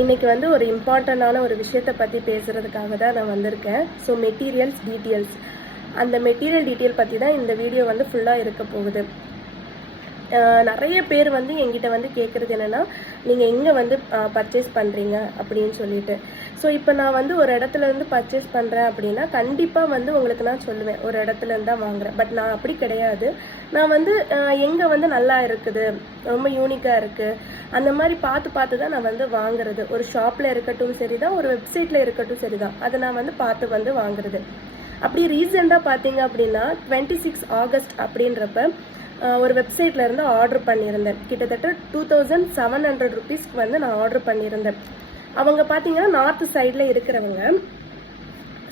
இன்னைக்கு வந்து ஒரு இம்பார்ட்டண்டான ஒரு விஷயத்தை பற்றி பேசுகிறதுக்காக தான் நான் வந்திருக்கேன். ஸோ மெட்டீரியல்ஸ் டீட்டெயில்ஸ், அந்த மெட்டீரியல் டீட்டெயில் பற்றி தான் இந்த வீடியோ வந்து ஃபுல்லாக இருக்க போகுது. நிறைய பேர் வந்து என்கிட்ட வந்து கேட்குறது என்னென்னா, நீங்கள் எங்கே வந்து பர்ச்சேஸ் பண்ணுறீங்க அப்படின்னு சொல்லிட்டு. ஸோ இப்போ நான் வந்து ஒரு இடத்துலேருந்து பர்ச்சேஸ் பண்ணுறேன் அப்படின்னா கண்டிப்பாக வந்து உங்களுக்கு நான் சொல்லுவேன், ஒரு இடத்துலேருந்து தான் வாங்குறேன். பட் நான் அப்படி கிடையாது. நான் வந்து எங்கே வந்து நல்லா இருக்குது, ரொம்ப யூனிக்காக இருக்குது, அந்த மாதிரி பார்த்து தான் நான் வந்து வாங்குறது. ஒரு ஷாப்பில் இருக்கட்டும் சரி தான், ஒரு வெப்சைட்டில் இருக்கட்டும் சரி தான், அதை நான் வந்து பார்த்து வந்து வாங்குறது. அப்படி ரீசெண்டாக பார்த்தீங்க அப்படின்னா 26 ஆகஸ்ட் அப்படின்றப்ப ஒரு வெப்சைட்ல இருந்து ஆர்டர் பண்ணியிருந்தேன். கிட்டத்தட்ட 2700 ருபீஸ்க்கு வந்து நான் ஆர்டர் பண்ணியிருந்தேன். அவங்க பார்த்தீங்கன்னா நார்த் சைடில் இருக்கிறவங்க.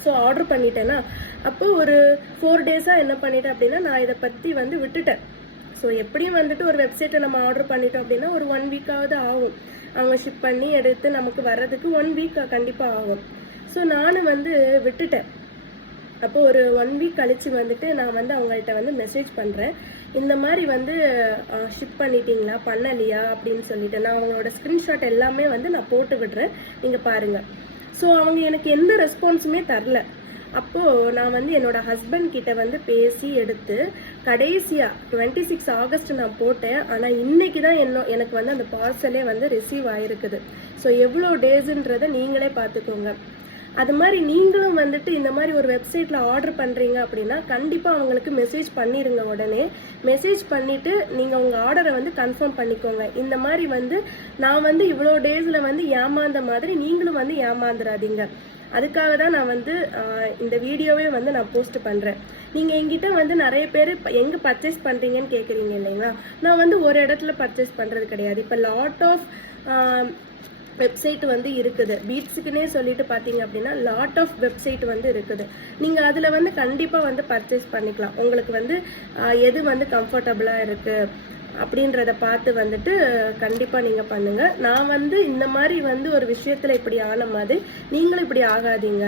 ஸோ ஆர்டர் பண்ணிட்டேன்னா அப்போ ஒரு 4 டேஸாக என்ன பண்ணிட்டேன் அப்படின்னா, நான் இதை பற்றி வந்து விட்டுட்டேன். ஸோ எப்படியும் வந்துட்டு ஒரு வெப்சைட்டை நம்ம ஆர்டர் பண்ணிட்டோம் அப்படின்னா ஒரு 1 வீக்காவது ஆகும். அவங்க ஷிப் பண்ணி எடுத்து நமக்கு வர்றதுக்கு 1 வீக் கண்டிப்பாக ஆகும். ஸோ நானும் வந்து விட்டுட்டேன். அப்போ ஒரு 1 வீக் கழிச்சு வந்துட்டு நான் வந்து அவங்கள்ட்ட வந்து மெசேஜ் பண்ணுறேன், இந்த மாதிரி வந்து ஷிப் பண்ணிட்டீங்களா பண்ணலையா அப்படின்னு சொல்லிட்டு. நான் அவங்களோட ஸ்க்ரீன்ஷாட் எல்லாமே வந்து நான் போட்டு விடுறேன், நீங்கள் பாருங்கள். ஸோ அவங்க எனக்கு எந்த ரெஸ்பான்ஸுமே தரல. அப்போது நான் வந்து என்னோட ஹஸ்பண்ட் கிட்ட வந்து பேசி எடுத்து கடைசியாக 26 ஆகஸ்ட் நான் போட்டேன். ஆனால் இன்னைக்கு தான் எனக்கு வந்து அந்த பார்சலே வந்து ரிசீவ் ஆகிருக்குது. ஸோ எவ்வளோ டேஸுன்றதை நீங்களே பார்த்துக்கோங்க. அது மாதிரி நீங்களும் வந்துட்டு இந்த மாதிரி ஒரு வெப்சைட்டில் ஆர்டர் பண்ணுறீங்க அப்படின்னா கண்டிப்பாக அவங்களுக்கு மெசேஜ் பண்ணிடுங்க. உடனே மெசேஜ் பண்ணிவிட்டு நீங்கள் உங்கள் ஆர்டரை வந்து கன்ஃபார்ம் பண்ணிக்கோங்க. இந்த மாதிரி வந்து நான் வந்து இவ்வளோ டேஸில் வந்து ஏமாந்த மாதிரி நீங்களும் வந்து ஏமாந்துடாதீங்க. அதுக்காக தான் நான் வந்து இந்த வீடியோவே வந்து நான் போஸ்ட் பண்ணுறேன். நீங்கள் எங்கிட்ட வந்து நிறைய பேர் எங்கே பர்ச்சேஸ் பண்ணுறீங்கன்னு கேட்குறீங்க இல்லைங்களா. நான் வந்து ஒரு இடத்துல பர்ச்சேஸ் பண்ணுறது கிடையாது. இப்போ லாட் ஆஃப் வெப்சைட் வந்து இருக்குது. பீட்ஸுக்குன்னே சொல்லிட்டு பார்த்தீங்க அப்படின்னா லாட் ஆஃப் வெப்சைட் வந்து இருக்குது. நீங்கள் அதில் வந்து கண்டிப்பாக வந்து பர்ச்சேஸ் பண்ணிக்கலாம். உங்களுக்கு வந்து எது வந்து கம்ஃபர்டபுளாக இருக்குது அப்படின்றத பார்த்து வந்துட்டு கண்டிப்பாக நீங்கள் பண்ணுங்கள். நான் வந்து இந்த மாதிரி வந்து ஒரு விஷயத்தில் இப்படி ஆன மாதிரி நீங்களும் இப்படி ஆகாதீங்க.